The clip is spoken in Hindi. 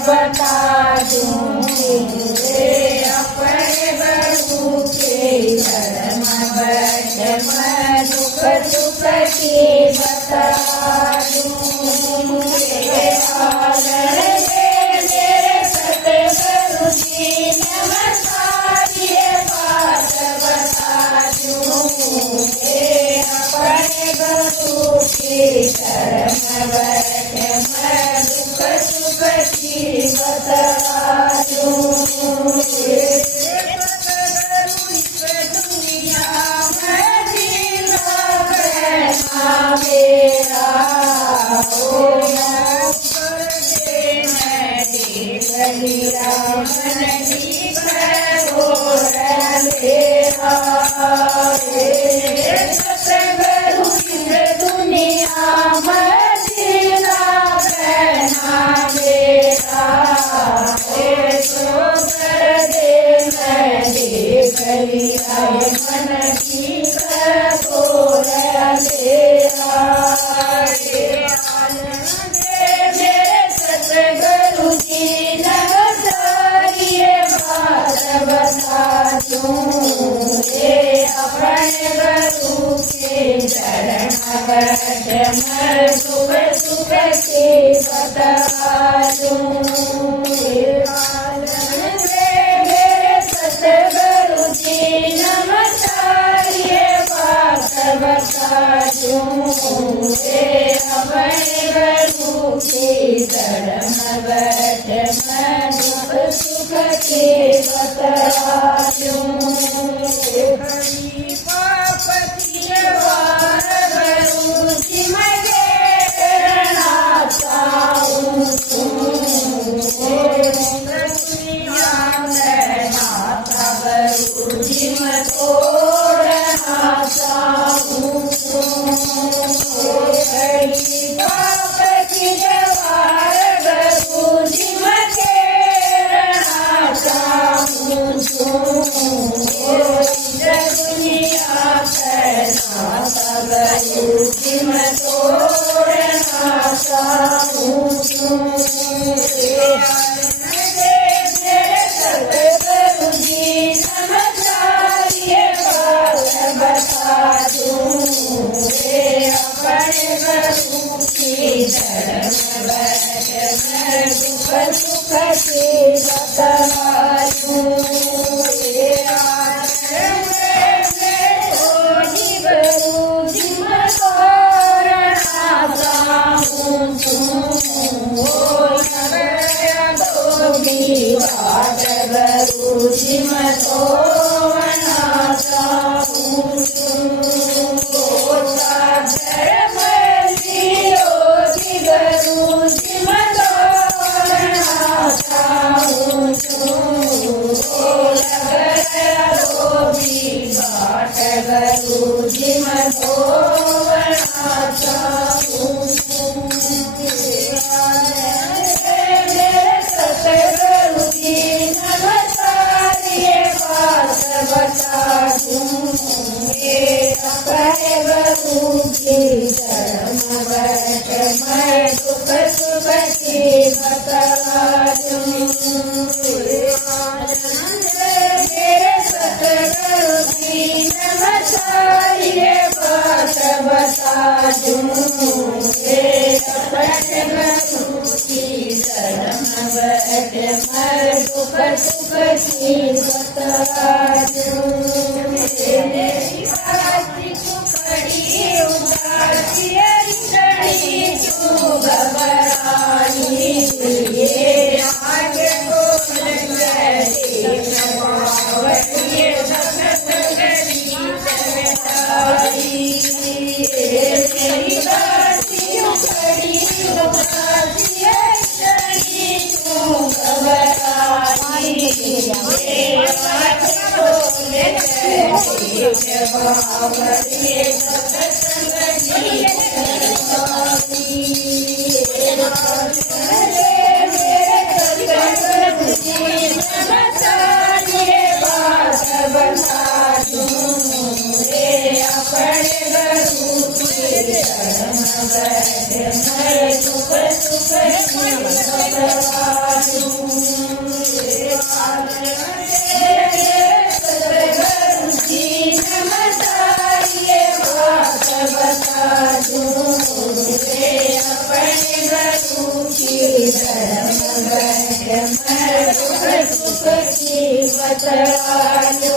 बता दूंगे अपने गुरु के धर्म बट मैं दुख सुख की बता दूंगे आदर दे मेरे सतगुरु जी नमस्कार ये बात बता दूंगे अपने गुरु के धर्म बट मैं दुख सुख की बता दूंगे मेरा हो गलिया मन की हो रहा सतगुरु दुनिया मदीना बना मेरा सो कर दे मेरी गलिया मन की हो रहा मेरे सतगुरु जी नमस्कार ये बात बता दूंगे अपने गुरु के चरण बट मैं सुख सुख की बता दूंगे मेरे सतगुरु जी नमस्कार ये बात बता दूंगे अपने गुरु के चरण बट मैं दुख सुख की बता दूंगे पाप किए वार गुरु जी मैं गिरना चाहूं गुरु जी मैं तोड़ना चाहूं पाप की जवार गुरु जी मैं गिरना चाहूं दुनिया करना गुरु जी मैं तोड़ना चाहूं सतगुरु जी नमस्कार ये बात बता दूंगे अपने गुरु की धर्म बट मैं दुख सुख की बता दूंगे गुरु जी मैं तोड़ना चाहूं गुरु जी मैं तोड़ना चाहूं गुरु जी मैं तोड़ना चाहूं गुरु जी मैं तोड़ना चाहूं सतगुरु जी नमस्कार ये बात बता दूंगे अपने गुरु के धर्म बट मैं दुख सुख की बता दूंगे मेरे सतगुरु जी नमस्कार ये बात बता दूंगे अपने गुरु की धर्म बट मैं दुख सुख की बता दूंगे मेरी बाती कुकड़ी उदासी कड़ी तू घबराई ये आगे बोल गए भगत गरी मेरी बाती कुकड़ी उदासी कड़ी तू घबराई પછી વતરાને